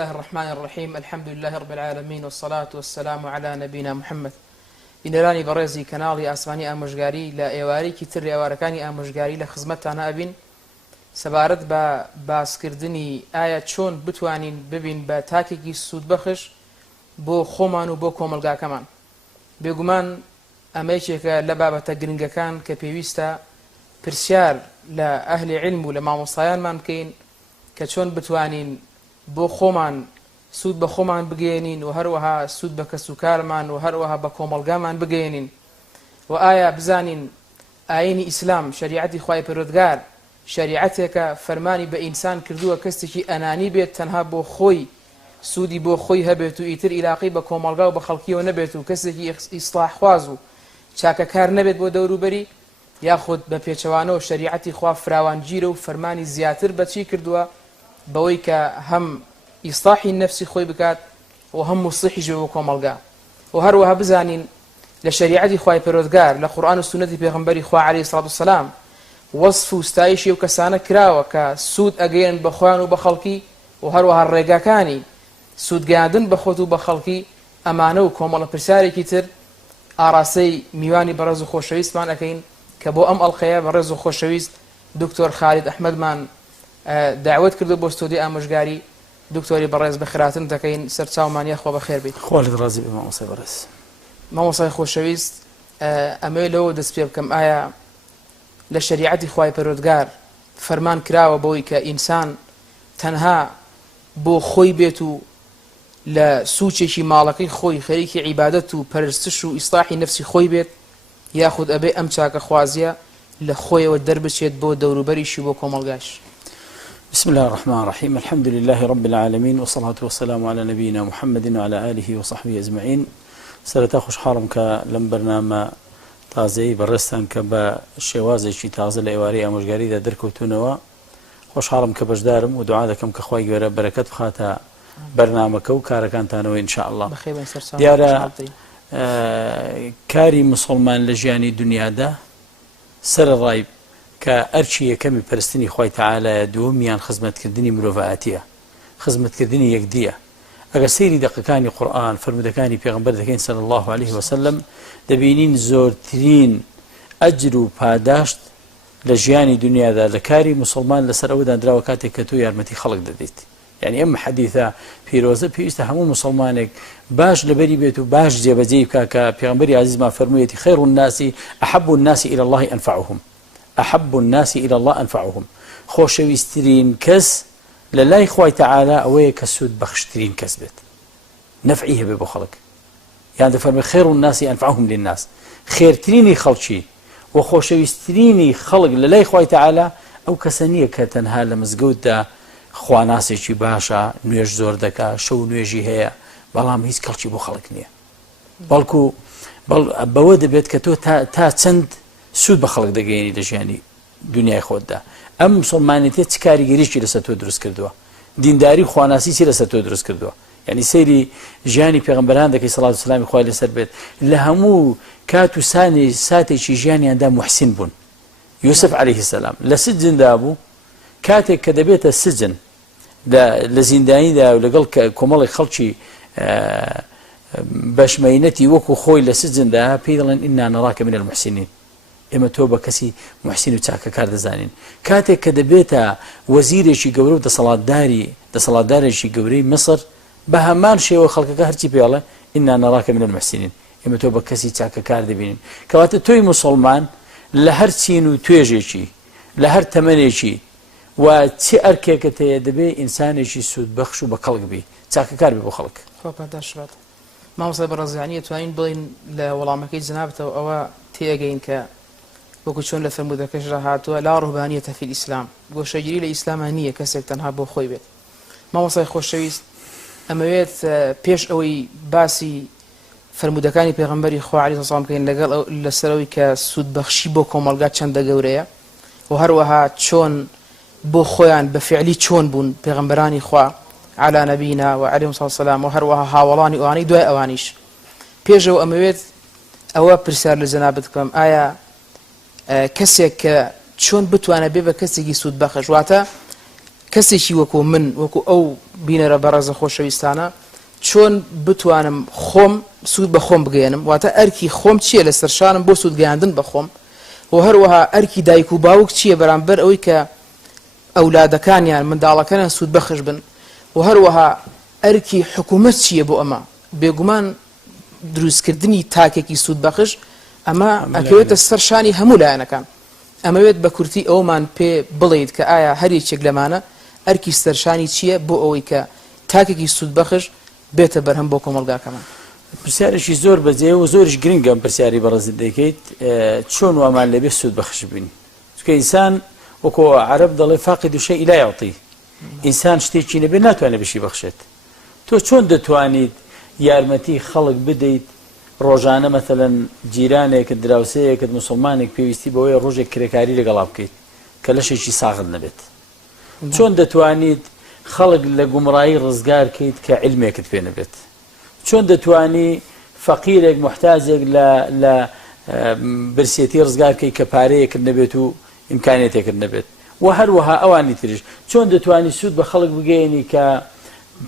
الله الرحمن الرحيم الحمد لله رب العالمين والصلاة والسلام على نبينا محمد بنراني برزي كنالي آسماني آموشگاري لا إيواري كتر إيواركاني آموشگاري لخزمتانا أبين سبارت با باسكردني آية چون بتوانين ببين با تاكيكي سود بخش بو خومان و بو كوملگا كمان بيگومان أميشيك لبابة گرنگكان كبيويستا پرسيار لأهل علم و لماموسطایان ما مكين كچون بتوانين بۆ خۆمان سوود بە خۆمان بگەێنین و هەروەها سوود بە کەسوکارمان و هەروەها بە کۆمەڵگامان بگەێنین و ئایا بزانین ئاینی ئیسلام شریعەتی خوای پەروەردگار شریعەتێکە فەرمانی بە ئینسان کردووە کەسێکی ئەنانی بێت تەنها بۆ خۆی سوودی بۆ خۆی هەبێت و ئیتر ئیلاقی بە کۆمەڵگا و بە خەڵکیەوە نەبێت و کەسێکی ئیسلاحخواز و چاکەکار نەبێت بۆ دەوروبەری یاخود بە پێچەوانەوە شریعەتی خوا فراوانگیرە و فەرمانی زیاتر بەچی کردووە بەوەی کە هەم ئیسلاحی نەفسی خۆی بکات و هەم موسڵحی ژێوە کۆمەڵگا و هەروەها بزانین لە شریعەتی خوای پەروەردگار لە قورئان و سونەتی پێغەمبەری خوا عەلەیهی سڵات وسەلام وەصف و ستایشی ئەو کەسانە کراوە کە سوود ئەگەیەن بە خۆیان و بە خەڵکی و هەروەها ڕێگاکانی سوودگەاندن بە خۆت و بە خەڵکی ئەمانە و کۆمەڵە پرسیارێکی تر ئاڕاستەی میوانی بەڕێز و خۆشەویستمان ئەکەین کە بۆ ئەم ئەڵقەیە بەڕێز و خۆشەویست دکتۆر خالید ئەحمەدمان دعوت کردو بۆ ستۆدیۆ ئامۆژگاری دکتۆری بەڕێز بەخێراتن دەکەین سەرچاومانیە خۆ بەخێر بیت. خۆت ڕازی بێ مامۆستای بەڕێز. مامۆستای خۆشەویست ئەمەوێت لەوە دەست پێ بکەم ئایا لە شریعەتی خوای پەروەردگار فەرمان کراوە بەوەی کە ئینسان تەنها بۆ خۆی بێت و لە سوچێکی ماڵەکەی خۆی خەریکی عیبادەت و پەرستش و ئیسلاحی نەفسی خۆی بێت یاخود ئەبێ ئەم چاکە خوازیە لە خۆیەوە دەربچێت بۆ دەوروبەریشی بۆ کۆمەڵگاش. بسم الله الرحمن الرحيم الحمد لله رب العالمين والصلاة والسلام على نبينا محمد وعلى آله وصحبه أجمعين سرتا خوش حالم كلم برنامج تازي برستان كبا شوازي شي تازه لإواري أموشگاري دا دركوتونوا خوش حالم كبجدارم ودعاء دكم كخواي جورا بركات بخاتا برنامجك وكاركان تانو إن شاء الله ديارا كاري مسلمان لجياني دنيا دا سر الرايب كأرشي كمي برستني خوي تعالى دوميان خدمت كردني مروفاتية خدمت كردني يكدية أجا سيري دقيقاني قرآن فرمدكاني بيغمبر دكين صلى الله عليه وسلم دبينين زورترين أجر باداشت لجياني دنيا ذا لكاري مسلمان لسر أودا دراوكاتي كتو يارمتي خلق دديت يعني أم حديثة في روزة في استحمو مسلمانك باش لبري بيتو باش جيبجيب كاكا بيغمبري عزيز ما فرميتي خير الناس أحب الناس إلى الله أنفعهم أحب الناس إلى الله أنفعهم خوشويسترين كس لله إخوة تعالى أوي كسود بخشترين كسبت نفعيه ببخلق يعني فرمي خير الناس أنفعهم للناس خير تريني خلشي وخوشويستريني خلق لله إخوة تعالى أو كسانية كتنها لمزقود دا خواناسي شي باشا نويج زور دكا شو نويجي هيا بلام هيس كلشي بخلق نية بلكو بود بيت كتو تا تسند سود بخلق دەگەێنی لە ژیانی دنیای خۆتدا ئەم مسلمانێتێ چ کاریگەریشی لەسەر تۆ دروست کردووە دینداری خواناسی چی لەسەر تۆ دروست کردووە یعنی سەیری ژیانی پێغەمبەران دەکەی سەڵات و سەلامی خوای لەسەر بێت لە هەموو کات و ساتێکی ژیانیاندا موحسین بوون یوسف عەلەیهی السەلام لە سجندا بوو کاتێک کە دەبێتە سجن لە زیندانیدا و لەگەڵ کۆمەڵی خەڵکی بەشمەینەتی وەکو خۆی لە سجندا پێی دەڵێن ئینا نەڕاکە من المحسنین ئێمە تۆ بە کەسی محسین و چاکەکار دەزانین کاتێک کە دەبێتە وەزیرێکی گەورە و دەسەڵاتدارێکی گەورەی مصر بە هەمان شێوە خەڵکەکە هەرچی پێڵێ ئینا نەڕاکە من المحسنین ئێمە تۆ بە کەسی چاکەکار دەبینین کەواتە تۆی مسلمان لە هەر چین و توێژێکی لە هەر تەمەنێکی و چی ئەرکێکت هەیە دەبێ ئینسانێکی سوودبەخش و بە کەڵک بی چاکەکار بێ بۆ خەڵک مامۆستای بەڕێزیانی توانین بڵین لە وەڵامەکەی جنابەتەوە ئەوە تێگەین کە وەکو چۆن لە فەرمودەکەشدا هاتووە لا ڕوهبانیەتە فی الئیسلام گۆشەگیری لە ئیسلامە نییە کەسێک تەنها بۆ خۆی بێت. مامۆستای خۆشەویست ئەمەوێت پێش ئەوەی باسی فەرمودەکانی پێغەمبەری خوا عەلەیهی سەڵام بکەین لەگەڵ لەسەرەوەی کە سوودبەخشی بۆ کۆمەڵگا چەندە گەورەیە و هەروەها چۆن بۆ خۆیان بە فعلی چۆن بوون پێغەمبەرانی خوا على نبينا وعليهم الصلاة والسلام وهروها هاوڵانی ئەوانەی دوای ئەوانیش پێشەوە ئەمەوێت ئەوە پرسیار لە جەنابەت بکەم ئایا کەسێک کە چۆن بتوانە بێ بە کەسێکی سوودبەخش واتە کەسێکی وەکو من وەکو ئەو بینەرە بەڕێزە خۆشەویستانە چۆن بتوانم خۆم سوود بە خۆم بگەێنم واتە ئەرکی خۆم چییە لە سەرشانم بۆ سوود گەیاندن بە خۆم و هەروەها ئەرکی دایک و باوک چییە بەرامبەر ئەوەی کە ئەولادەکانیان منداڵەکانیان سوود بەخش بن و هەروەها ئەرکی حکوومەت چییە بۆ ئەمە بێگومان دروستکردنی تاکێکی سوود بەخش ئەمە ئەکەوێتە سەرشانی هەموو لایەنەکان ئەمەوێت بە کورتی ئەومان پێ بڵێیت کە ئایا هەرێکێک لەمانە ئەرکی سەرشانی چییە بۆ ئەوەی کە تاکێکی سوود بەخش بێتە بەرهەم بۆ کۆمەلگاکەمان پرسیارێکی زۆر بەجێ و زۆرش گرنگە پرسیاری بەڕێزت دەکەیت چۆن وامان لەبێ سوود بەخش بین چونکە ئینسان وەکو عەرەب دەڵێ فاقد شەیء لا یعطی ئینسان شتێکی نەبێ ناتوانێت بەشی بەخشێت تۆ چۆن دەتوانیت یارمەتی خەڵک بدەیت ڕۆژانە مەثەلەن جیرانێکت دراوسەیەکت مسلمانێک پێویستی بەوەی ڕۆژێک کرێکاری لەگەڵا بکەیت کە لەشێکی ساغت نەبێت چۆن دەتوانیت خەڵک لە گومڕایی ڕزگار کەیت کە علمێکت پێ نەبێت چۆن دەتوانی فەقیرێک محتاجێک لە برسێتی ڕزگار کەی کە پارەیەکت نەبێت و ئیمکانێتێکت نەبێت و هەروەها ئەوانی تریش چۆن دەتوانی سوود بە خەڵک بگەێنی کە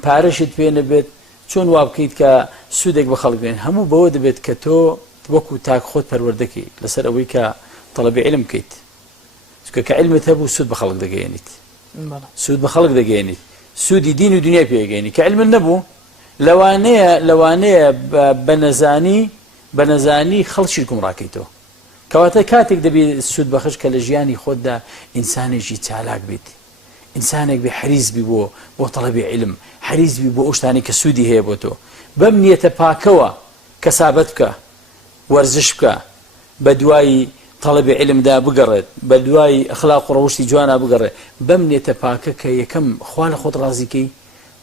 پارەشت پێ نەبێت چۆن وا بکەیت کە سوودێک بە خەڵک بێن هەموو بەوە دەبێت کە تۆ وەکو تاک خۆت پەروەردەکەی لەسەر ئەوەی کە تەڵەبی علم بکەیت چونکە کە علمت هەبوو سوود بە خەڵک دەگەێنیت سوود بە خەڵک دەگەێنیت سوودی دین و دنیای پێگەێنی کە علمت نەبوو لەوانەیە بە نەزانی خەڵکی گومڕاکەیتەوە کەواتە کاتێک دەبێت سوود بەخش کە لە ژیانی خۆتدا ئینسانێکی چالاک بیت ئینسانێک بێ حریز بی بۆ تەڵەبی علم حریز بی بۆ ئەو شتانی کە سوودی هەیە بۆ تۆ بەم نیەتە پاکەوە کەسابەت بکە وەرزش بکە بە دوای تەڵەبی علمدا بگەڕێت بە دوای ئەخلاق و ڕەوشتی جوانە بگەڕێت بەم نیەتە پاکە کە یەکەم خوا لە خۆت ڕازیکەی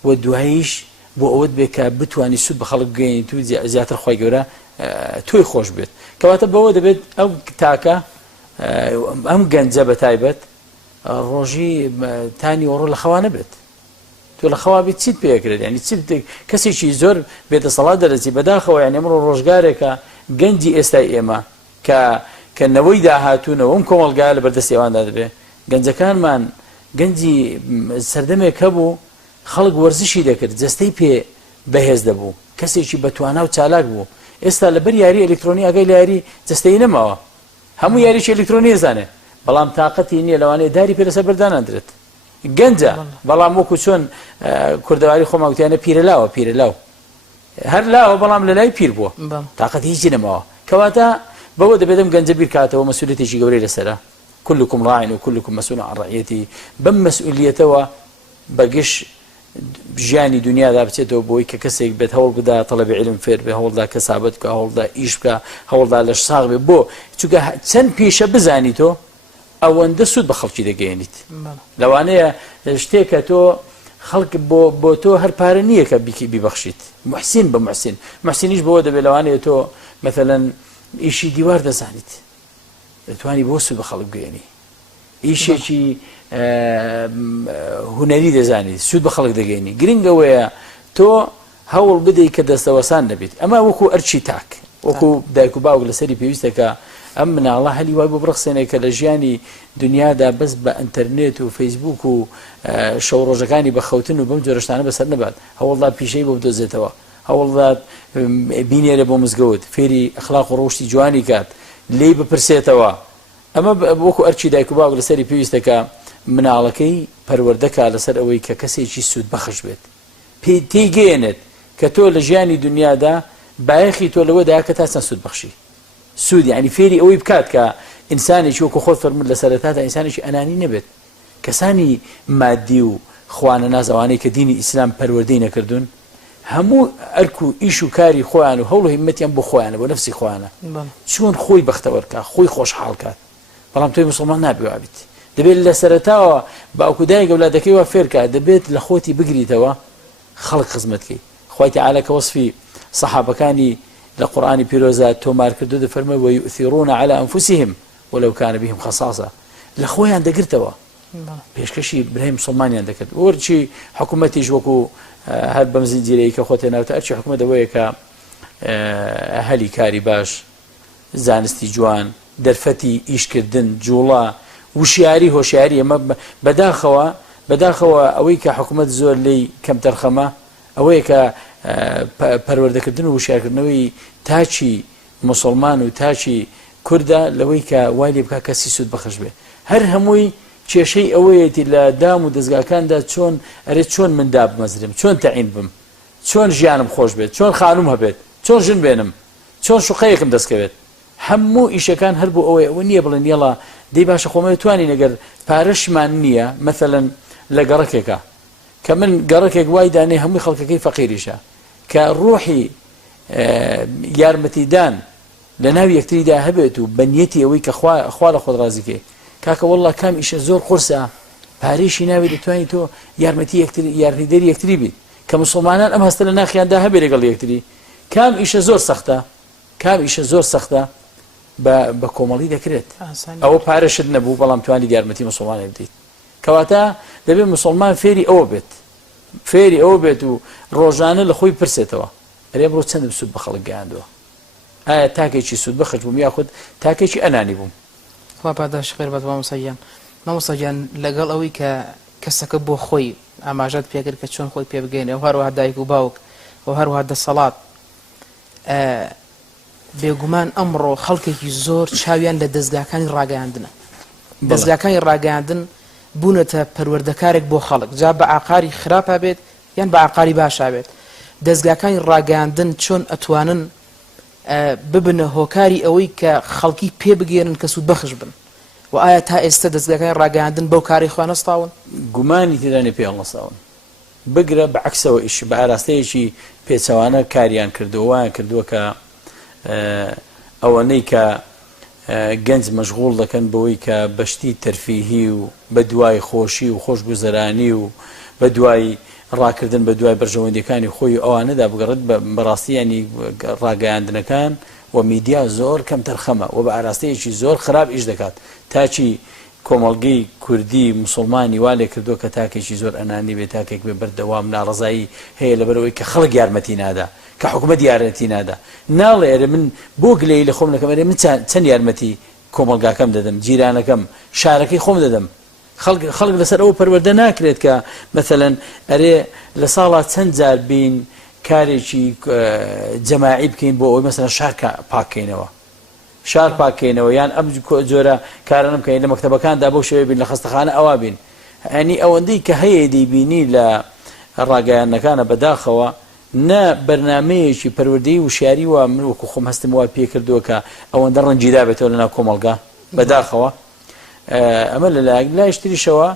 و دواییش بۆ ئەوەت بێت کە بتوانی سوود بە خەڵک بگەێنیت و زیاتر خۆی گەورە تۆی خۆش بێت کەواتە بەوە دەبێت ئەو تاکە ئەم گەنجە بە تایبەت ڕۆژی تانی وەڕۆ لە خەوا نەبێت تۆ لە خەوا بێت چیت پێکرێت ینی چ کەسێکی زۆر بێتە سەڵات دەرەچی بەداخەوە یعنی ئەمڕۆ ڕۆژگارێکە گەنجی ئێستای ئێمە کە نەوەی داهاتوونەوە ئەم کۆمەڵگا لە بەردەستی ئەواندا دەبێت گەنجەکانمان گەنجی سەردەمێک هەبوو خەڵک وەرزشی دەکرد جەستەی پێ بەهێز دەبوو کەسێکی بەتوانا و چالاک بوو ئێستا لەبەر یاری ئەلکترۆنی ئەگەی لە یاری جەستەی نەماوە هەموو یاریی ئەلکترۆنی زانێ بەڵام تااقەتی نییە لەوانەیە داری پێ لەسەر بەرداناندرێت گەنجە بەڵام وەکو چۆن کوردەواری خۆماوتیانە پیرەلاو هەر لاوە بەڵام لە لای پیر بووە تااقەتی هیچی نەماوە کەواتە بەوە دەبێتم گەنجە بیرکاتەوە مەسئولیەتێکی گەورەی لەسەرە كلكم راع وكلكم مسؤول عن رعيته بم مسؤوليته بقش ژیانی دنیادا بچێتەوە بۆی کە کەسێک بێت هەوڵ بدا تەڵەبی علم فێر بێ هەوڵدا کەسابەت بکە هەوڵدا ئیش بکە هەوڵدا لەش ساغ بێ بۆ چونکە چەند پێشە بزانیتەوە ئەوەندە سوود بە خەڵکی دەگەێنیت لەوانەیە شتێکە تۆ خەڵک بۆ تۆ هەر پارە نییە کە بیبەخشیت محسین بە محسینیش بەوە دەبێت لەوانەیە تۆ مەثەلەن ئیشی دیوار دەزانیت دەتوانی بۆ سوود بە خەڵک بگەێنی ئیشێکی هونەری دەزانی سوود بە خەڵک دەگەێنی گرنگەوەیە تۆ هەوڵ بدەیت کە دەستەوەسان نەبێت ئەمە وەکو ئەرچی تاک وەکو دایک و باوک لەسەری پێویستەکە ئەم مناڵە هەلی وای بۆ بڕخسێنێک کە لە ژیانی دنیادا بەس بە ئینتەرنێت و فەیسبوک و شەو ڕۆژەکانی بەخەوتن و بەم جۆرە شتانە بەسەر نەبات هەوڵدا پیشەی بۆ بدۆزێتەوە هەوڵدا بینێرە بۆ مزگەوت فێری ئەخلاق و ڕۆشتی جوانی کات لێی بپرسێتەوە ئەمە وەکو ئەرچی دایک و باوک لەسەری پێویستەکە مناڵەکەی پەروەردەکە لەسەر ئەوەی کە کەسێکی سوود بەخش بێت تێیگەێنێت کە تۆ لە ژیانی دنیادا بایەخی تۆ لەوەدا کە تا چەند سوود بەخشی سوود یعنی فێری ئەوەی بکات کە ئینسانێکی وەکو خۆت فەرموود لە سەرەتادا ئینسانێکی ئەنانی نەبێت کەسانی مادی و خوانە ناز ئەوانەی کە دینی ئیسلام پەروەردەی نەکردوون هەموو ئەرک و ئیش و کاری خۆیان و هەوڵ و هیممەتیان بۆ خۆیانە بۆ نەفسی خۆیانە چۆن خۆی بەختەوەرکە خۆی خۆشحاڵ کات بەڵام تۆی مسلمان نابێت دەبێت لە سەرەتاوە باوکو دایک وڵاتەکەی وا فێرکە دەبێت لە خۆتی بگریتەوە خەڵک خزمەتکەی خوای تەعالە کە وەصفی سەحابەکانی لە قورئانی پیرۆزە تۆمار کردو دەفەرمێ ويؤثرون على أنفسهم ولو كان بهم خصاصة لە خۆیان دەگرتەوە پێشکەشی برای مسلمانیان دەکرد وەرچی حکوومەتیش وەکو هەر بەم زنجیرەیە کە خۆت هێناوتە ئەرچی حکوومەت ئەوەیە کە هەلی کاری باش زانستی جوان دەرفەتی ئیشکردن جوڵا وشیاری هۆشیاری ئەمە بەداخەوە بەداخەوە ئەوەی کە حکوومەت زۆر لی کەم تەرخەمە ئەوەیە کە پەروەردەکردن و وشارکردنەوەی تاچی مسلمان و تاچی کوردە لەوەی کە وای لێ بکە کەسی سوود بەخش بێ هەر هەمووی کێشەی ئەوەیەتی لە دام و دەستگاکاندا چۆن ئەرێ چۆن من دابمەزرم چۆن تەعین بم چۆن ژیانم خۆش بێت چۆن خانوم هەبێت چۆن ژن بێنم چۆن شوقەیەکم دەستکەوێت هەموو ئیشەکان هەر بۆ ئەوەی نییە بڵێن یەڵا دەی باشە خۆمە توانی نەگەر پارەشمان نییە مەثەڵەن لە گەڕەکێکە کە من گەڕەکێک وای دانێ هەمووی خەڵکەکەی فەقیریشە کە ڕۆحی یارمەتیدان لە ناوی یەکتریدا هەبێت و بەنیەتی ئەوەی کە خوا لە خۆت ڕازیکەی کاکە وەڵڵا کام ئیشە زۆر قورسە پارێشی ناوی دەتوانانی تۆ یارمەتی یاریدەری یەکتری بیت کە مسلمانان ئەم هەستە لە ناخیاندا هەبێ لەگەڵ یەکتری کام ئیشە زۆر سەختە کام ئیشە زۆر سەختە بە کۆمەڵی دەکرێت ئەوە پارەشت نەبوو بەڵام توانی یارمەتی مسلمانێ بدەیت کەواتە دەبێت مسلمان فێری ئەوە بێت فێری ئەوە بێت و ڕۆژانە لە خۆی پرسێتەوە ئەرێ بڕۆ چەندم سوود بە خەڵک گەیاندووە ئایا تاکێکی سوود بەخش بووم یاخود تاکێکی ئەنانی بووم خوا پاداش خێر بەت مامۆستاگیان مامۆستاگیان لەگەڵ ئەوەی کە کەسەکە بۆ خۆی ئاماژەت پێکرد کە چۆن خۆی پێ بگەینێ و هەروەها دایک و باوک و هەروەها دەسەڵات بێگومان ئەمڕۆ خەڵکێکی زۆر چاویان لە دەستگاکانی ڕاگەیاندنە دەستگاکانی ڕاگەیاندن بوونەتە پەروەردەکارێک بۆ خەڵک جا بە عاقاری خراپە بێت یان بە عاقاری باشا بێت دەستگاکانی ڕاگەیاندن چۆن ئەتوانن ببنە هۆکاری ئەوەی کە خەڵکی پێ بگێنن کە سوود بەخش بن و ئایا تا ئێستا دەستگاکانی ڕاگەیاندن بەو کاری خوا نەستاون گومانی تێدانی پێ نەستاون بگرە بە عەکسەوە ئیش بە ئاراستەیەکی پێچەوانە کاریان کردووە وایان کردووە کە ئەوەنەی کە گەنج مەشغوڵ دەکەن بەوەی کە بەشتی تەرفیهی و بە دوای خۆشی و خۆشگوزەرانی و بە دوای ڕاکردن بە دوای بەرژەوەندەکانی خۆی ئەوانەدا بگەڕێت بەڕاستی ینی ڕاگەیاندنەکان و میدیا زۆر کەم تەرخەمە و بە ئاراستەیەکی زۆر خراپ ئیش دەکات تاچی کۆمەڵگەی کوردی مسلمانی وا لێ کردووە کە تاکێکی زۆر ئەنانی بێت تاکێک بێ بەردەوام ناڕزایی هەیە لەبەرەوەی کە خەڵک یارمەتی نادا کە حکوومەت یارمەتی نادا ناڵێ ئێرە من بۆ گلەی لە خۆم دەکەم ئێرە من چەند یارمەتی کۆمەلگاکەم دەدەم جیرانەکەم شارەکەی خۆم دەدەم خەڵک لەسەر ئەوە پەروەردە ناکرێت کە مەثەڵەن ئەرێ لە ساڵا چەند جار بین کارێکی جەماعی بکەین بۆ ئەوەی مەسەڵەن شار پاکەینەوە شار پاکەینەوە یان ئەم جۆرە کارانم بکەین لە مەکتەبەکاندا بۆ شێوەیە بین لە خەستەخانە ئەوا بین ئەنی ئەوەندەی کە هەیە دەیبینی لە ڕاگەیاندنەکانە بەداخەوە نە بەرنامەیەکی پەروەردەی وشیاری وە من وەکو خۆم هەستم وای پێ کردووە کە ئەوەندە ڕەنجیدا بێتەوە لەناو کۆمەڵگا بەداخەوە ئەمە لە لای شتریشەوە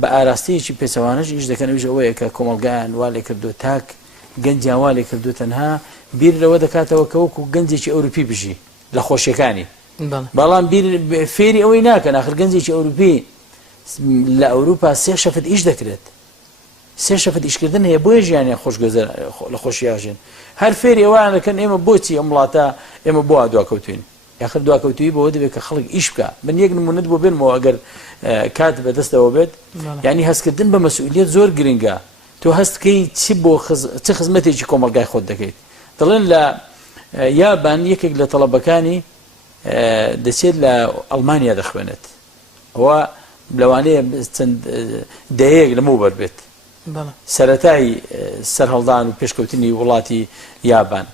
بە ئاراستەیەکی پێچەوانەش ئیش دەکەن ئەویش ئەوەیە کە کۆمەڵگایان وا لێ کردو تاک گەنجیان وا لێ کردو تەنها بیر لەوە دەکاتەوە کە وەکو گەنجێکی ئەوروپی بژی لە خۆشیەکانی بەڵام فێری ئەوەی ناکەن ئاخر گەنجێکی ئەوروپی لە ئەوروپا 3 شەفت ئیش دەکرێت 3 شەفت ئیشکردن هەیە بۆیە ژیانیان خۆشگوزەر لە خۆشیاژێن هەر فێری ئەوان دەکەن ئێمە بۆچی ئەم وڵاتە ئێمە بۆ دواکەوتوین یاخر دواکەوتوی بەوە دەبێت کە خەڵک ئیش بکە من یەک نمونەت بۆ بێنمەوە ئەگەر کات بەدەستەوە بێت یعنی هەستکردن بە مەسئولیت زۆر گرنگە تۆ هەستکەی چ خزمەتێکی کۆمەلگای خۆت دەکەیت دەڵێن لە یابان یەکێک لە تەڵەبەکانی دەچێت لە ئەڵمانیا دەخوێنێت ئەوە لەوانەیە چەند دەیەک لەمەوبەر بێت سەرەتای سەرهەڵدان و پێشکەوتنی وڵاتی یابان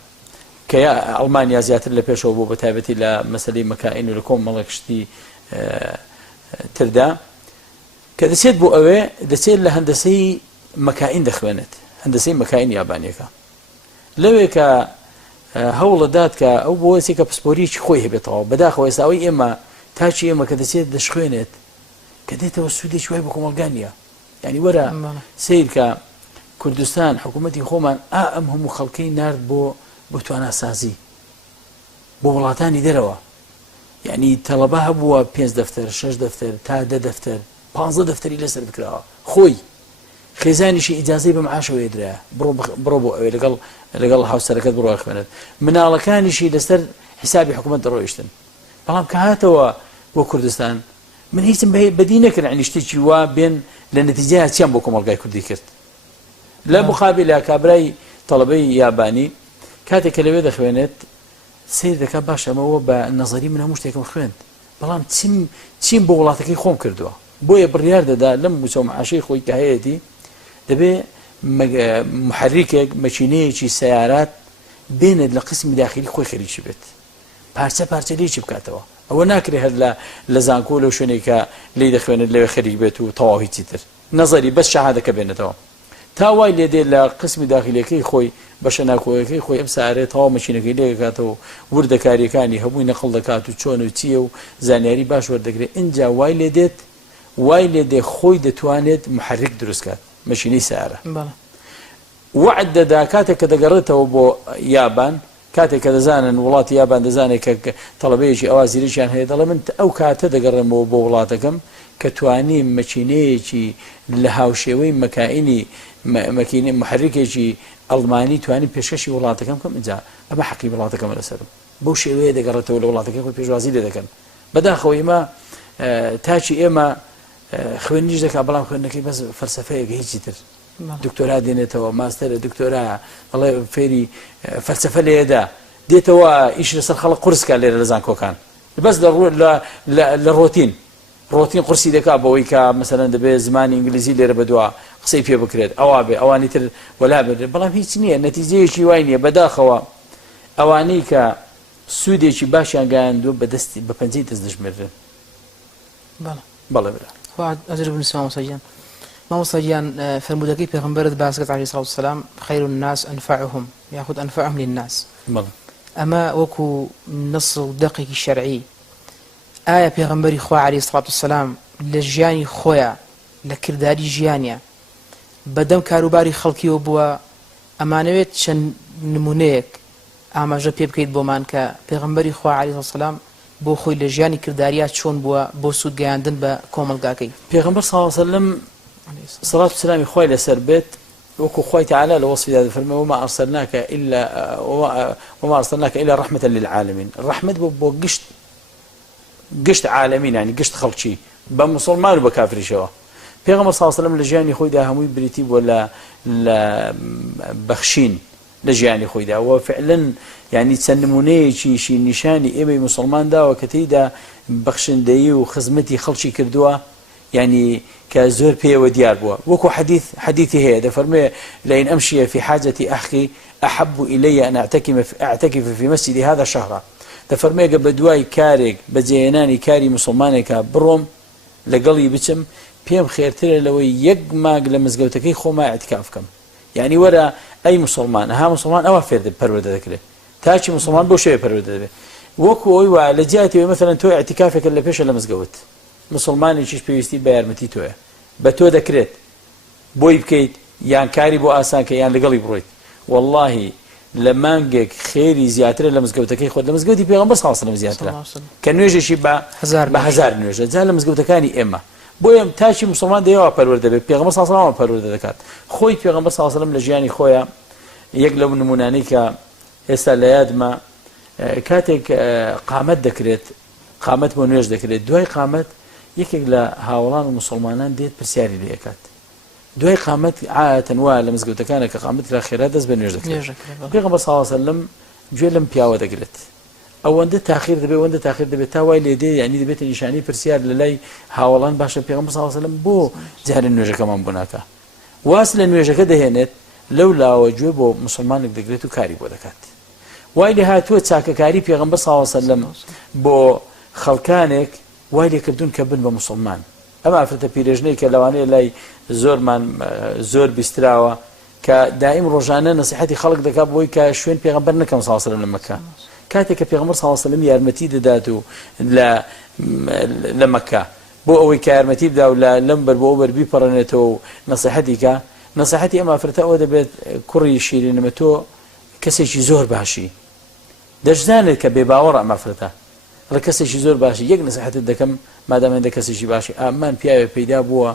کە ئەڵمانیا زیاتر لە پێشەوە بۆ بە تایبەتی لە مەسەلەی مەکائین و لە کۆمەڵێکشتی تردا کە دەچێت بۆ ئەوێ دەچێت لە هەندەسەی مەکائین دەخوێنێت هەندەسەی مەکائین یابانیەکە لەوێ کە هەوڵەدات کە ئەو بۆ وەسی کە پسپۆریکی خۆی هەبێتەوە بەداخەوە ئێستاوەی ئێمە تاچی ئێمە کە دەچێت دەشخوێنێت کە دێتەوە سوودێکی وای بە کۆمەڵگانیە یعنی وەرە سیر کە کوردستان حکوومەتی خۆمان ئەم هەموو خەڵکەی نارد بۆ تواناسازی بۆ وڵاتانی دەرەوە یعنی تەڵەبە هەبووە 5 دەفتەر 6 دەفتەر تا 10 دەفتەر 15 دەفتەری لەسەر بکراوە خۆی خێزانیشی ئیجازەی بە معاشەوەی درایە بڕۆ بۆ ئەوێ لەگەڵ هاوسەرەکەت بڕۆ خوێنێت مناڵەکانیشی لەسەر حسابی حکوومەت دەڕۆیشتن بەڵام کە هاتەوە بۆ کوردستان من هیچم بەدی نەکرد عنی شتێکی وا بێن لە نەتیجەیە چیان بۆ کۆمەڵگای کوردی کرد لە مقابل کابرای تەڵەبەی یابانی کاتێک کە لەوێ دەخوێنێت سیر دەکات باش ئەمەوە بە نەزەری من هەموو شتێکم خوێند بەڵام چیم بۆ وڵاتەکەی خۆم کردووە بۆیە بڕیار دەدا لەم موسە و معاشەی خۆی کە هەیەی دەبێ محرکێک مەچینەیەکی سیارات بێنێت لە قسمی داخلی خۆی خەریکی بێت پارچە پارچە لێکی بکاتەوە ئەوە ناکرێت هەر لە زانکۆ لەو شوێنێکە لی دەخوێنێت لەوێ خەریک بێت و تەواو هیچی تر نەزەری بەس شەهادەکە بێنێتەوە تا وای لێ دێت لە قسمی داخلیەکەی خۆی بەشە ناکۆیەکەی خۆی ئەم سارێت تەواو مەچینەکەی لێکاتەوە وردەکاریەکانی هەمووی نەقڵ دەکات و چۆن و چییە و زانیاری باش وەردەگرێت اینجا وای لێ دێت وای لێ دێ خۆی دەتوانێت محرک دروستکات مەشینەی سیارە وعد دەدا کاتێک کە دەگەڕێتەوە بۆ یابان کاتێک کە دەزانن وڵاتی یابان دەزانێت کە تەڵەبەیەکی ئەوازیریشیان هەیە دەڵێ من ئەو کاتە دەگەڕێمەوە بۆ وڵاتەکەم کە توانیم مەچینەیەکی لە هاوشێوەی مەکائینی محرکێکی ئەڵمانی توانین پێشکەشی وڵاتەکەم کەم اینجا ئەمە حەقی وڵاتەکەمە لەسەرم بەو شێوەیە دەگەڕێتەوە لە وڵاتەکەی خۆی پێشوازی لێ دەکەن بەداخەوە ئێمە تاچی ئێمە خوێندنیش دەکا بەڵام خوێندنەکەی بەس فەلسەفەیەکە هیچی تر دکتۆرا دێنێتەوە ماستەرە دکتۆرا بەڵێ فێری فەلسەفە لێدا دێتەوە ئیش لەسەر خەڵک قورسکە لێرە لە زانکۆکان بەس لە ڕۆتین قورسی دەکا بەوەی کە مەسەلەن دەبێت زمانی ئینگلیزی لێرە بەدووە قسەی پێ بکرێت ئەوا بێ ئەوانی تر وەلا بێت بەڵام هیچ نییە نەتیجەیەکی وای نییە بەداخەوە ئەوانەی کە سوودێکی باشیان گەیاندووە بەدەستی بە پەنجەی دەست دەژمێردن بەڵێ برا ئەجر بنووسی مامۆستاگیان مامۆستاگیان فرموودەکەی پێغەمبەرت باس کرد عەلەیهی سەڵاتو وەسەلام خەیر الناس ئەنفعهم یاخود ئەنفعهم للناس ئەمە وەکو نەص و دەقێکی شەرعی ئایا پێغەمبەری خوا عەلەیهی سەڵاتو وەسەلام لە ژیانی خۆیە لە کردداری ژیانیە بەدەم کاروباری خەڵکیەوە بووە ئەمانەوێت چەند نمونەیەک ئاماژە پێ بکەیت بۆمان کە پێغەمبەری خوا عەلەیهی سەڵام بۆ خۆی لە ژیانی کردداریات چۆن بووە بۆ سوود گەیاندن بە کۆمەڵگاکەی پێغەمبەر صلی الله علیه و سلم سەڵات و سلامی خۆی لەسەر بێت وەکو خۆی تعالی لە وەصفیدا دەفەرمێ وما أرسلناك إلا رحمة للعالمين ڕەحمەت بۆ گشت عالمین ینی گشت خەڵکی بە موسڵمان و بە کافریشەوە پێغەمبەر صلی الله علیه و سلم لە ژیانی خۆیدا هەمووی بریتی بووە لە بەخشین لە ژیانی خۆیدا و فعلا یعنی چەند نمونەیەکیشی نیشانی ئێمەی موسڵمان داوە کە تێیدا بەخشندەیی و خزمەتی خەڵکی کردووە یعنی کە زۆر پێوە دیار بووە وەکو حەدیثی هەیە دەفەرمێ لئن أمشي في حاجة أخي أحب إلي أن أعتكف في مسجد هذا شهرا دەفەرمێگە بە دوای کارێک بە جێهێنانی کاری موسڵمانێکە بڕۆم لەگەڵی بچم پێم خێرترە لەوەی یەک مانگ لە مزگەوتەکەی خۆما ئەعتیکاف بکەم یعنی وەرە ئەی موسڵمان ها موسڵمان ئەوە فێر پەروەردە دەکرێت تاچی موسڵمان بۆ شێوێ پەروەردە دەبێت وەکو ئەوی وایە لە جیاتەوەی مەثەڵەن تۆ ئەعتیکافێکە لە پێشە لە مزگەوت مسلمانێکیش پێویستی بە یارمەتی تۆیە بە تۆ دەکرێت بۆی بکەیت یان کاری بۆ ئاسانکە یان لەگەڵی بڕۆیت واللهی لە مانگێک خێری زیاترە لە مزگەوتەکەی خۆت لە مزگەوتی پێغەمبەر صلی الله علیه و سلم زیاترە کە نوێژێکی بە هەزار نوێژە جا لە مزگەوتەکانی ئێمە بۆیە تاچی مسلمان دەیەوە پەروەردە بێت پێغەمبەر صلی الله علیه و سلم پەروەردە دەکات خۆی پێغەمبەر صلی الله علیه و سلم لە ژیانی خۆیە یەک لەو نمونانەی کە ئێستا لە یادمە کاتێک قامەت دەکرێت قامەت بۆ نوێژ دەکرێت دوای قامەت یەکێک لە هاوڵان و مسلمانان دێت پرسیاری لێ دەکات دوای قامەت عادەتەن وایە لە مزگەوتەکانە کە قامەت لە خێرا دەست بە نوێژ دەکرێت پێغەمبەر صلی الله علیه و سلم گوێ لەم پیاوە دەگرێت ئەوەندە تاخیر دەبێت تا وای لێ دێ یعنی دەبێتە نیشانی پرسیار لە لای هاوڵان باشە پێغەمبەر صلی الله علیه و سلم بۆ جارە نوێژەکەمان بۆ ناکە واس لە نوێژەکە دەهێنێت لەو لاوە گوێ بۆ مسلمانێک دەگرێت و کاری بۆ دەکات وای لێ هاتووە چاکەکاری پێغەمبەر صلی الله علیه و سلم بۆ خەڵکانێک وای لێ کردوون کە بن بە مسلمان ئەمە ئافرەتە پیرێژنەی کە لەوانەیە لای زۆر بیستراوە کە دائیم ڕۆژانە نەسیحەتی خەڵک دەکات بۆی کە شوێن پێغەمبەر نەکەم صلی الله علیه و سلم لە مەکە کاتێک کە پێغەمبەر صلی الله علیه و سلم یارمەتی دەدات و لە مەکە بۆ ئەوەی کە یارمەتی بدا و لەم بەر بۆ بەر بیپەڕێنێتەوە و نەسیحەتی کە نەسیحەتی ئەم ئافرەتە ئەوە دەبێت کوڕی شیرینمە تۆ کەسێکی زۆر باشی دەشزانێت کە بێباوەڕە ئەم ئافرەتە لە کەسێکی زۆر باشی یەک نەسیحەتت دەکەم مادامەندە کەسێکی باشی ئامان پیاوێ پەیدا بووە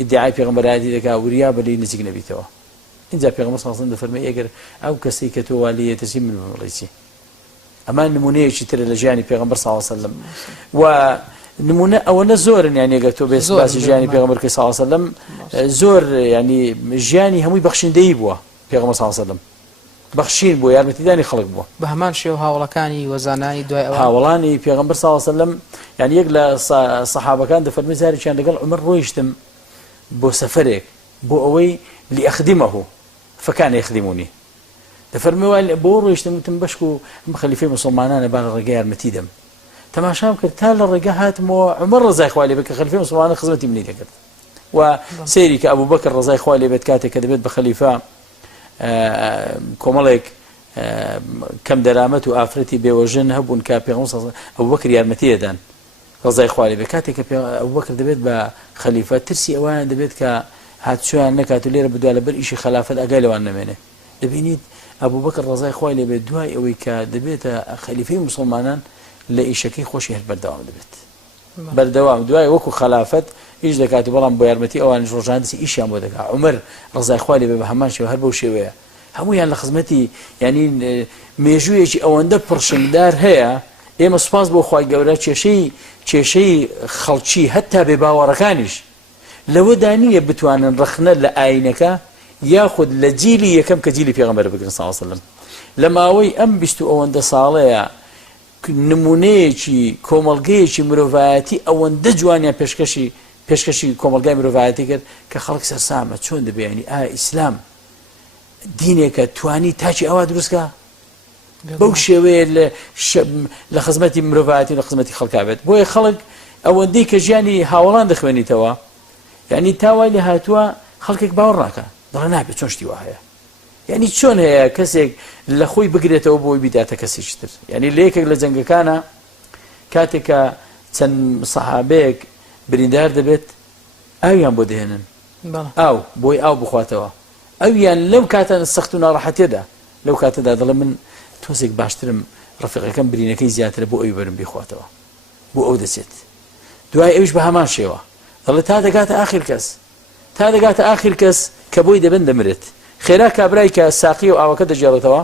ئیدعای پێغەمبەرایەتی دەکا وریا بەلی نزیک نەبیتەوە اینجا پێغەمبەر صلی الله علیه و سلم دەفەرمێ ئەگەر ئەو کەسەی کە تۆ والیە تەسی من بڵێ چی ئەمان نمونەیەکی ترە لە ژیانی پێغەمبەر صلی الله علیه و سلم و نمونە ئەوەنە زۆرن یعنی ئەگەر تۆ باسی ژیانی پێغەمبەر صلی الله علیه و سلم زۆر یعنی ژیانی هەمووی بەخشندەیی بووە پێغەمبەر صلی الله علیه و سلم بەخشین بۆ یارمەتیدانی خەڵک بووە بە هەمان شێوە هاوڵەکانی وەزانانی دوای ئەوە هاوڵانی پێغەمبەر صلی الله علیه و سلم يعني يقلا صحابة كان دفرمي زاري كان قال عمر رويشتم بو سفرك بو أوي لأخدمه فكان يخدموني دفرمي بو رويشتم تنبشكو مخلفين مسلمانان بان الرقاء المتيدم تماشام كرت تال الرقاء هاتمو عمر رضاي خوالي بك خلفين مسلمانان خزمتي مني تكرت وسيري كأبو بكر رضاي خوالي بيت كاتي كدبيت بخليفة كومالك كم درامت وآفرتي بوجن هبون كابيغمص أبو بكر يارمتي دان رضاي خوالي بكاتي أبو بكر دبيت بخليفة ترسي أوان دبيت كهات شو عنك هاتولير بدو على بل إشي خلافة أقال وأنا منه دبينيت أبو بكر رضاي خوالي بدواي أوي كدبيت خليفين مسلمانان لإيشكي خوشي هالبردوام دبيت بردوام دواي وكو خلافة إيش دكاتو بلان بيارمتي أوان جورجاندسي إيش يام بودكا عمر رضاي خوالي بهمان شو هربو شوية همو يعني لخزمتي يعني ميجوية أوان دا برشنگدار هيا إما سپاس بو خواهي قورا چێشەی خەڵکی هەتا بێ باوەڕەکانیش لەوە دانیە بتوانن ڕخنە لە ئاینەکە یاخود لە جیلی یەکەم کە جیلی پێغەمبەر بگرن صلی الله علیه وسلم لە ماوەی ئەم 20 ئەوەندە ساڵەیە نمونەیەکی کۆمەڵگەیەکی مرۆڤایەتی ئەوەندە جوانیان پێشکەشی کۆمەڵگای مرۆڤایەتی کرد کە خەڵک سەرسامە چۆن دەبێ ینی ئیسلام دینێکە توانی تاچی ئەوە دروستکە بەو شێوەیە لە خزمەتی مرۆڤایەتی لە خزمەتی خەڵکا بێت بۆیە خەڵک ئەوەندەی کە ژیانی هاوڵان دەخوێنیتەوە یعنی تاوای لە هاتووە خەڵکێک باوەڕ ناکە دەڵێ نابێت چۆن شتی وایە یعنی چۆن هەیە کەسێک لە خۆی بگرێتەوە بۆی بیداتە کەسێکی تر یعنی لە یەکێک لە جەنگەکانە کاتێکە چەند سەحابەیەک بریندار دەبێت ئاویان بۆ دەهێنن ئاو بۆی ئاو بخواتەوە ئەویان لەو کاتە سەخت و ناڕەحەتیەدا لەو کاتەدا دەڵێ من تۆزێک باشترم ڕەفیقەکەم برینەکەی زیاترە بۆ ئەوی بەرم بخواتەوە بۆ ئەو دەچێت دوای ئەوش بە هەمان شێوە دەڵێ تا دەگاتە ئاخر کەس کە بۆی دەبن دەمرێت خێرا کابرای کە ساقی و ئاوەکە دەجێڵێتەوە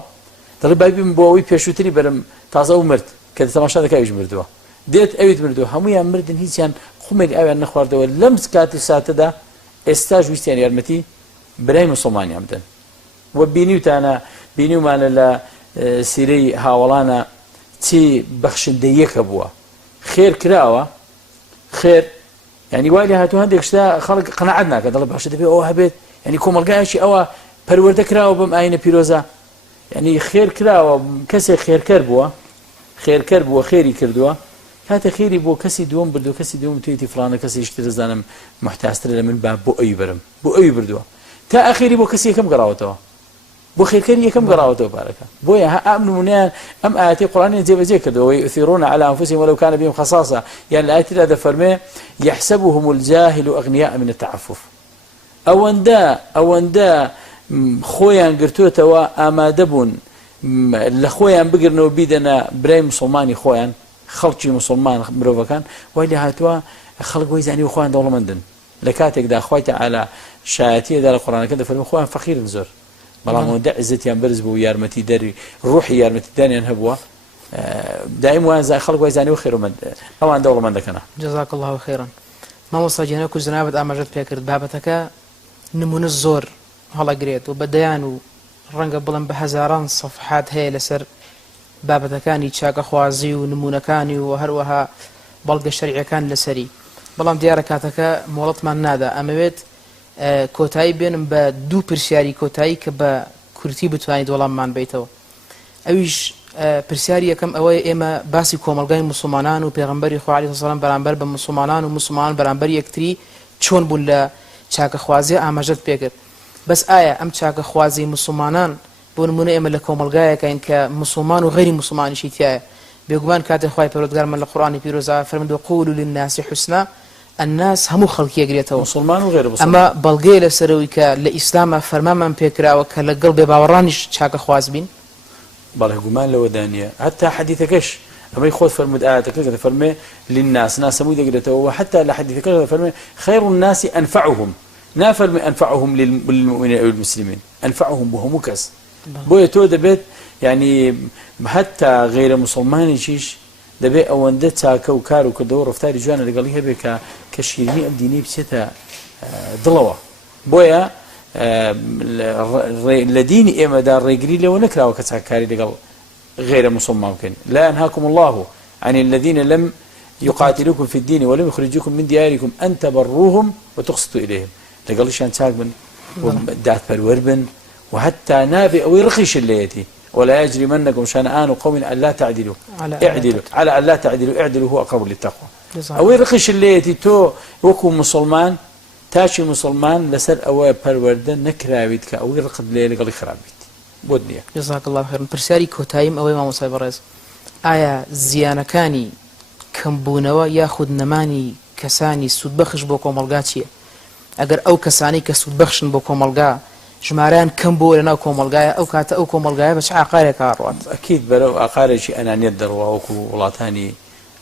دەڵێ بابیم بۆ ئەوی پێشووتری بەرم تازە و مرد کە تەماشا دەکەویش مردووە دێت ئەویت مردووە هەمویان مردن هیچیان خومێک ئاویان نەخواردەوە لەم کاتی ساتەدا ئێستاش ویستیان یارمەتی برای مسلمانیان بدەن وە بینیومانە لە سیرەی هاوڵانە چی بەخشندەیەکە بووە خێر کراوە خێر ینی وای لێ هاتوو هەندێک شتا خەڵک قەنەعەت ناکە دەڵێ باشە دەبێت ئەوە هەبێت ینی کۆمەلگایەکی ئەوە پەروەردە کراوە بەم ئاینە پیرۆزە ینی خێر کراوە کەسێک خێرکەر بووە خێری کردووە کاتە خێری بۆ کەسی دووەم بردو کەسی دووەم توێتی فڵانە کەسیشتر دەزانم محتاجترە لە من با بۆ ئەوی بردووە تا ئەخێری بۆ کەسی یەکەم گەڕاوەتەوە بۆ خێرکەری یەکەم گەڕاوەتەوە پارەکە بۆیە ئەم نمونەیان ئەم ئاەتی قورئانی جێبەجێ کردەوە یؤثرون على انفسهم ولو كان بهم خصاصة يعني الآية دەفەرمێ يحسبهم الجاهل أغنياء من التعفف ئەوەندە خۆیان گرتوێتەوە ئامادە بوون لە خۆیان بگرنەوە بیدەنە برای مسلمانی خۆیان خەڵکی مسلمان مرۆڤەکان وای لێ هاتووە خەڵک وای زانی خۆیان دەوڵەمەندن لە کاتێکدا خوای تەعالی شایەتیەدا لە قورئانەکە دەفەرمێ خۆیان فەقیرن زۆر بەڵام ئەوەندە عزتیان بەرز بوو یارمەتی دەری ڕوحی یارمەتیدانیان هەبووە دائیم وایان خەڵک وای زانیوە خێرەمەند ئەوان دەوڵەمەندەکەنە جەزاک الله خێرا مامۆستا گیانەکو جنابەت ئاماژەت پێ کرد بابەتەکە نمونە زۆر هەڵەگرێت و بەدەیان و ڕەنگە بڵم بە هەزاران سەفحات هەیە لەسەر بابەتەکانی چاکەخوازی و نمونەکانی و هەروەها بەڵگە شەریعەکان لەسەری بەڵام دیارە کاتەکە مۆڵەتمان نادا ئەمەوێت کۆتایی بێنم بە دوو پرسیاری کۆتایی کە بە کورتی بتوانیت وەڵاممان بیتەوە ئەویش پرسیاری یەکەم ئەوەیە ئێمە باسی کۆمەلگای مسلمانان و پێغەمبەری خوا عەلەیهی سەلام بەرامبەر بە مسلمانان و مسلمانان بەرامبەر یەکتری چۆن بوون لە چاکەخوازی ئاماژەت پێکرد بەس ئایا ئەم چاکەخوازی مسلمانان بۆ نمونە ئێمە لە کۆمەلگایەکەین کە مسلمان و غەیری مسلمانیشی تایە بێگومان کاتێک خوای پەروەردگارمان لە قورئانی پیرۆزە فەرمووی وقولوا للناس حسنا الناس هەموو خەڵکی یەکرێتەوە مسلمان و غێر مسلمان ئەمە بەڵگەیە لەسەرەوەی کە لە ئیسلامە فەرمانمان پێکراوە کە لەگەڵ بێباوەڕانیش چاکەخواز بین بەڵێ گومان لەوە دانیە حتا حەدیثەکەش ئەمەی خۆت فەرمووت ئاەتەکە کە دەفەرمێ للناس ناس هەمووی دەگرێتەوە و حتا لە حەدیثەکەش دەفەرمێ خەیر الناس أنفعهم نافەرمێ أنفعهم للمؤمنين أو المسلمين أنفعهم بۆ هەموو کەس بۆیە تۆ دەبێت یعنی حتا غێرە مسلمانیشیش دەبێت ئەوەندە چاکە و کار و کردەوە ڕفتاری جوانە لەگەڵی هەبێت کە شیرینی ئەم دینەی بچێتە دڵەوە بۆیە لە دینی ئێمەدا ڕێگری لەوە نەکراوە کە چاکاری لەگەڵ غێرە مسلمان بکەین لا ينهاكم الله عن الذين لم يقاتلوكم في الدين ولم يخرجوكم من دياركم أن تبروهم وتقسطوا إليهم لقال شان تاقبن ودات بالوربن وحتى نابي أو يرخيش الليتي ولا يجرمنكم شنآن قوم أن لا تعدلوا اعدلوا على أن لا تعدلوا اعدلوا هو أقرب للتقوى أو يرخيش الليتي تو وكو مسلمان تاشي مسلمان لسر أو بالوردن نكراويتك أو يرقد ليلة قال خرابيت بودنيا جزاك الله خير برسالي كوتايم أو إمام صاحب الرئيس آية زيانة كاني كمبونوا ياخذ نماني كساني سود بخش بو كوملغاتيه اگر او كساني كسود بخشن بو كوملغا جماران كم بو لنا كوملغا او كاتا او كوملغا باش عقاري كاروات اكيد برو عقاري شي انا ندر وكو ولاتاني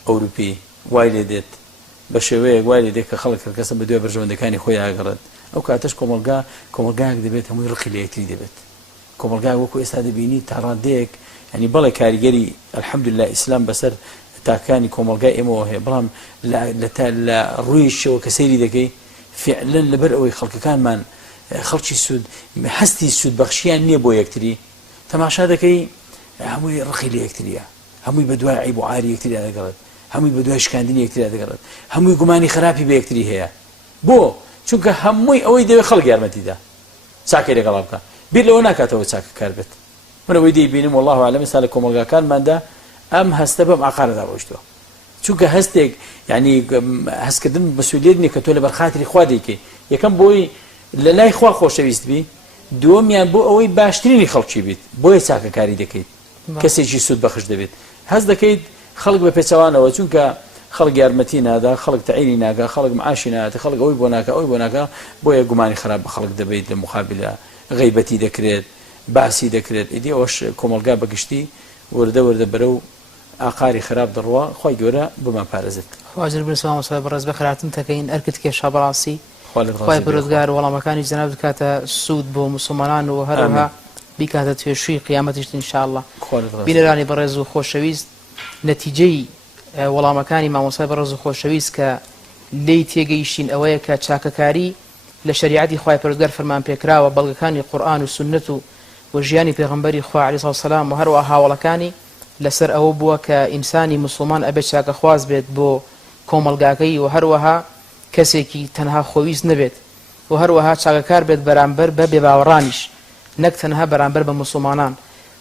اوروبي وايلدت بشوي وايلدك خلق الكسب بدو برجون دكاني خويا غرد او كاتش كوملغا دبيت هم يرخي ليتي دبيت كوملغا وكو استاد بيني تراديك يعني بلا كاريجري الحمد لله اسلام بسر تاكاني كوملغا امو هي برام لا رويش وكسيري دكي فعلا لبرأوي خلق كان من خلشي السود حستي السود بخشيان نيبو يكتري تماشا دكي هموي رخي لي يكتري هموي بدواء عيب وعاري يكتري هذا قرد هموي بدواء شكاندني يكتري هذا قرد هموي قماني خرابي بيكتري هي بو چونك هموي اوي دي خلق يارمتي دا ساكي لي قلبك بير لو ناكاتو ساك كاربت من ويدي بينم والله اعلم سالكم ملقا كان من دا ام هستبم عقار دا وجدو چونك هستك يعني هسكدن مسؤوليتني كتوله برخاطري خواديكي يكم بوي لا اخوا خوشويست بي دوميان بو اوي باشتريني خلقي بيت بوي ساكا كاري دكيت كسي جي سود بخش دبيت هز دكيت خلق ببيتسوانا وچونك خلق يارمتينا هذا خلق تعيني ناقا خلق معاشنا هذا خلق اوي بوناكا بوي قماني خراب خلق دبيت لمقابله غيبتي دكريت باسي دكريت ايدي اوش كوملغا بقشتي ورده برو عقاري خراب دروا خوي جورا بما بارزت واجر بالسلام وصحبه الرز بخراتن تكين اركت كيف شابراسي خوي برودگار والله مكان جناب كاتا سود بو مسلمان وهرها بكاتا تشوي قيامتش ان شاء الله بينراني برز خوشويز نتيجه والله مكاني ما مصايب برز خوشويز ك ليتيجيشين اويا كچاككاري لشريعتي خوي برودگار فرمان بكرا وبلغكاني القران والسنه وجياني پیغمبري خو عليه الصلاه والسلام وهروا هاولكاني لسر او بو كإنساني مسلمان ابي شاك خواز بيت بو كوملغاكي وهروها كسيكي تنها خويز نبيت وهروها شاكار بيت برامبر ببي باورانيش نك تنها برامبر بمسلمانان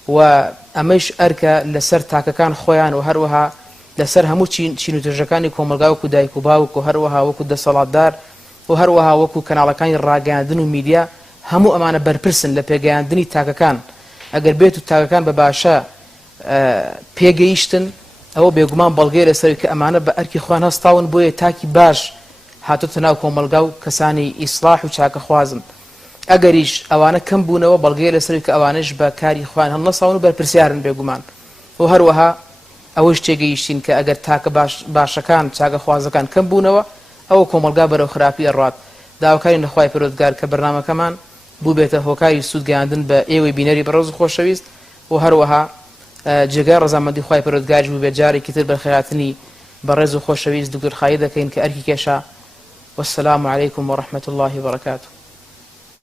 وامش اركا لسر تاككان خويان وهروها لسر همو شينو ترجكاني كوملغاكو دايكو باوكو هروها وكو د صلاه دار وهروها وكو كنالكان راغاندن ميديا همو امانه بربرسن لبيغاندني تاككان اگر بيتو تاككان بباشا پێگەیشتن ئەوە بێگومان بەڵگەی لەسەر کە ئەمانە بە ئەرکی خوان هەستاون بۆیە تاکی باش هاتوتە ناو کۆمەلگا و کەسانی ئیسلاح و چاکە خوازن ئەگەریش ئەوانە کەم بوونەوە بەڵگەی لەسەر کە ئەوانش بە کاری خوان هەڵنەساون و بەرپرسیارن بێگومان و هەروەها ئەوەش تێگەیشتین کە ئەگەر تاکە باشەکان چاکە خوازەکان کەم بوونەوە ئەوە کۆمەلگا بەرەو خراپی ئەڕات داواکاری نەخوای پەروەردگار کە بەرنامەکەمان بوو بێتە هۆکاری سوودگەیاندن بە ئێوەی بینەری بەڕێز و خۆشەویست و هەروەها جگە ڕەزامەندی خوای پەروەردگاریش بوو بێت جارێکی تر بەخێراتنی بەڕێز و خۆشەویست دکتۆر خایی دەکەین کە ئەرکی کێشا والسلام عليكم ورحمة الله وبركاته